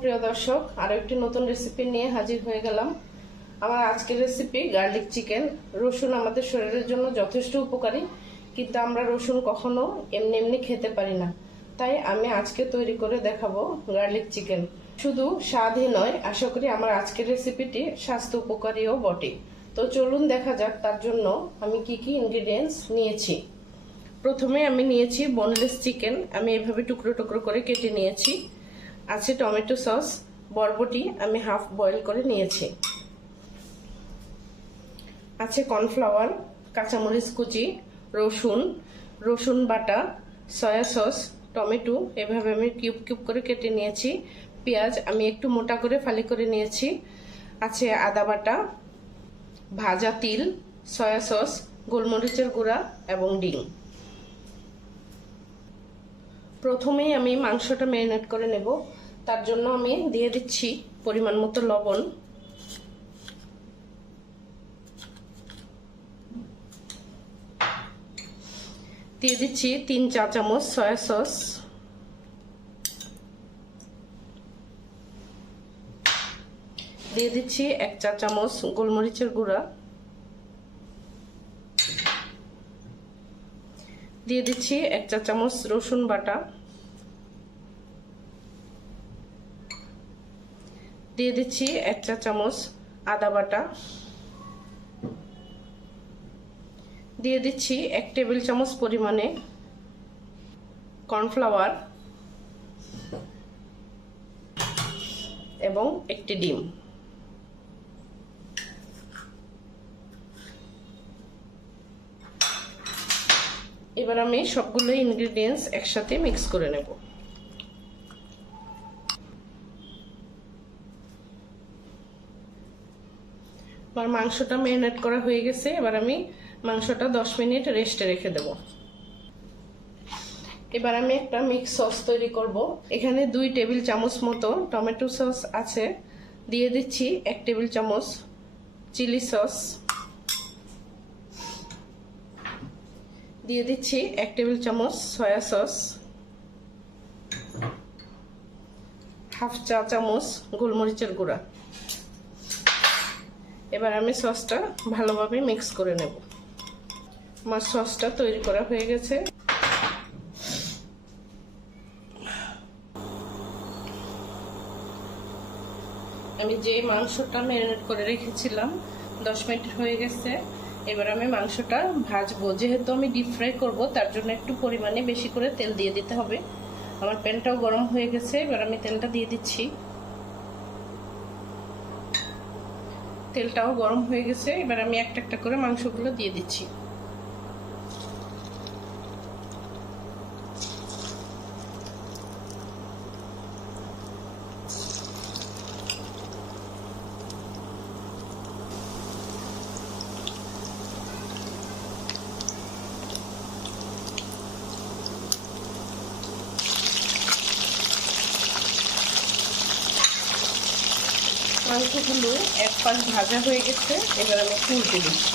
প্রিয় দর্শক, আরো একটি নতুন রেসিপি নিয়ে হাজির হয়ে গেলাম। আমার আজকের রেসিপি গার্লিক চিকেন। রসুন আমাদের শরীরের জন্য যথেষ্ট উপকারী, কিন্তু আমরা রসুন কখনো এমনি এমনি খেতে পারি না। তাই আমি আজকে তৈরি করে দেখাবো গার্লিক চিকেন। শুধু স্বাদই নয়, আশা করি আমার আজকের রেসিপিটি স্বাস্থ্য উপকারীও বটে। তো চলুন দেখা যাক তার জন্য আমি কি কি ইনগ্রেডিয়েন্টস নিয়েছি। প্রথমে আমি নিয়েছি বোনলেস চিকেন। আমি এভাবে টুকরো টুকরো করে কেটে নিয়েছি। আছে টমেটো সস, বরবটি আমি হাফ বয়েল করে নিয়েছি। আছে কর্নফ্লাওয়ার, কাঁচামরিচ কুচি, রসুন বাটা, সয়া সস, টমেটো এভাবে আমি কিউব কিউব করে কেটে নিয়েছি। পেঁয়াজ আমি একটু মোটা করে ফালি করে নিয়েছি। আছে আদা বাটা, ভাজা তিল, সয়া সস, গোলমরিচের গুঁড়া এবং ডিম। প্রথমেই আমি মাংসটা ম্যারিনেট করে নেব। তার জন্য আমি দিয়ে দিচ্ছি পরিমাণ মতো লবণ, দিয়ে দিচ্ছি 3 চা চামচ সয়া সস, দিয়ে দিচ্ছি 1 চা চামচ গোলমরিচের গুঁড়া, দিয়ে দিচ্ছি 1 চা চামচ রসুন বাটা, দিয়ে দিচ্ছি 1 চা চামচ আদা বাটা, দিয়ে দিচ্ছি 1 টেবিল চামচ পরিমাণে কর্নফ্লাওয়ার এবং একটি ডিম। এবার আমি সবগুলো ইনগ্রেডিয়েন্টস একসাথে মিক্স করে নেব। আমার মাংসটা ম্যারিনেট করা হয়ে গেছে। এবার আমি মাংসটা 10 মিনিট রেস্টে রেখে দেব। এবার আমি একটা মিক্স সস তৈরি করব। এখানে 2 টেবিল চামচ মতো টমেটো সস আছে, দিয়ে দিচ্ছি 1 টেবিল চামচ চিলি সস, দিয়ে দিচ্ছি 1 টেবিল চামচ সয়া সস, হাফ চা চামচ গোলমরিচের গুঁড়া। এবার আমি সসটা ভালোভাবে মিক্স করে নেব। আমার সসটা তৈরি করা হয়ে গেছে। আমি যে মাংসটা ম্যারিনেট করে রেখেছিলাম 10 মিনিট হয়ে গেছে। এবার আমি মাংসটা ভাজবো। যেহেতু আমি ডিপ ফ্রাই করবো, তার জন্য একটু পরিমাণে বেশি করে তেল দিয়ে দিতে হবে। আমার প্যানটাও গরম হয়ে গেছে। এবার আমি তেলটা দিয়ে দিচ্ছি। তেলটাও গরম হয়ে গেছে। এবার আমি একটা একটা করে মাংসগুলো দিয়ে দিচ্ছি। মাংসগুলো এক পাশ ভাজা হয়ে গেছে। এবার আমি উল্টে দিচ্ছি।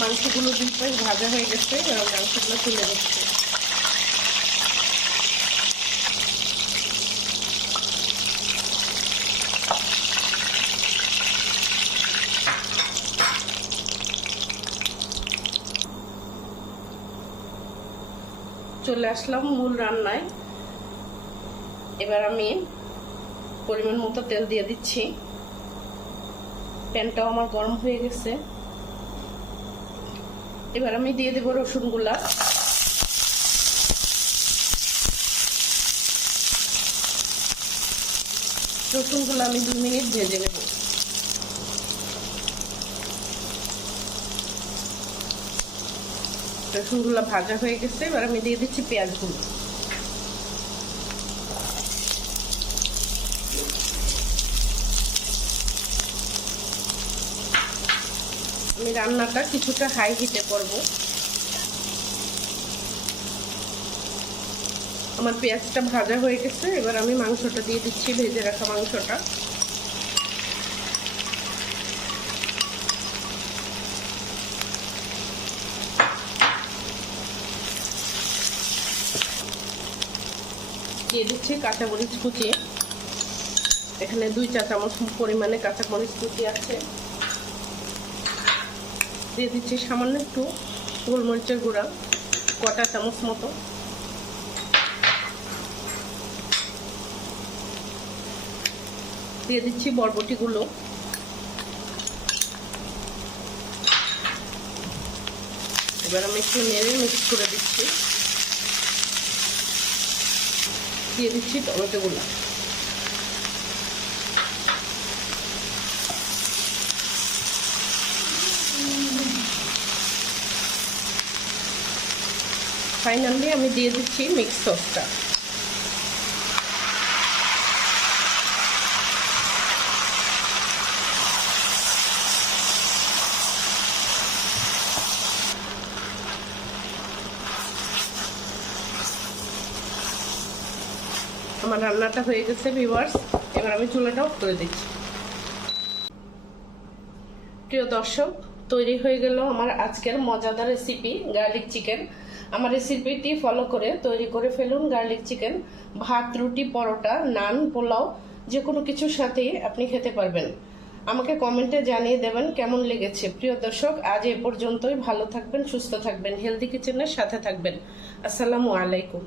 মাংসগুলো 2 পাশ ভাজা হয়ে গেছে। এবার মাংসগুলো তুলে দিচ্ছি। চলে আসলাম মূল রান্নায়। এবার আমি পরিমাণ মতো তেল দিয়ে দিচ্ছি। প্যানটাও আমার গরম হয়ে গেছে। এবার আমি দিয়ে দেব রসুনগুলা। রসুনগুলো আমি 2 মিনিট ভেজে নেব। রসুনগুলো ভাজা হয়ে গেছে। এবার আমি দিয়ে দিচ্ছি পেঁয়াজগুলো। আমি রান্নাটা কিছুটা হাই হিটে করব। আমার পেঁয়াজটা ভাজা হয়ে গেছে, এবার আমি মাংসটা দিয়ে দিচ্ছি, ভেজে রাখা মাংসটা। দিয়ে দিচ্ছি কাঁচামরিচ কুচি, এখানে 2 চা চামচ পরিমাণে কাঁচামরিচ কুচি আছে। দিয়ে দিচ্ছি সামান্য একটু গোলমরিচের গুঁড়া, 1/4 চামচ মতো। দিয়ে দিচ্ছি বরবটিগুলো। এবার আমি একটু নেড়ে মিক্স করে দিচ্ছি। দিয়ে দিচ্ছি টমেটোগুলো। ফাইনালি আমি দিয়ে দিচ্ছি মিক্স সসটা। আমার রান্নাটা হয়ে গেছে ভিউয়ার্স, এবার আমি চুলাটা অফ করে দিচ্ছি। প্রিয় দর্শক, তৈরি হয়ে গেল আমার আজকের মজাদার রেসিপি গার্লিক চিকেন। আমার রেসিপিটি ফলো করে তৈরি করে ফেলুন গার্লিক চিকেন। ভাত, রুটি, পরোটা, নান, পোলাও যে কোনো কিছুর সাথেই আপনি খেতে পারবেন। আমাকে কমেন্টে জানিয়ে দেবেন কেমন লেগেছে। প্রিয় দর্শক, আজ এ পর্যন্তই। ভালো থাকবেন, সুস্থ থাকবেন, হেলদি কিচেনের সাথে থাকবেন। আসসালামু আলাইকুম।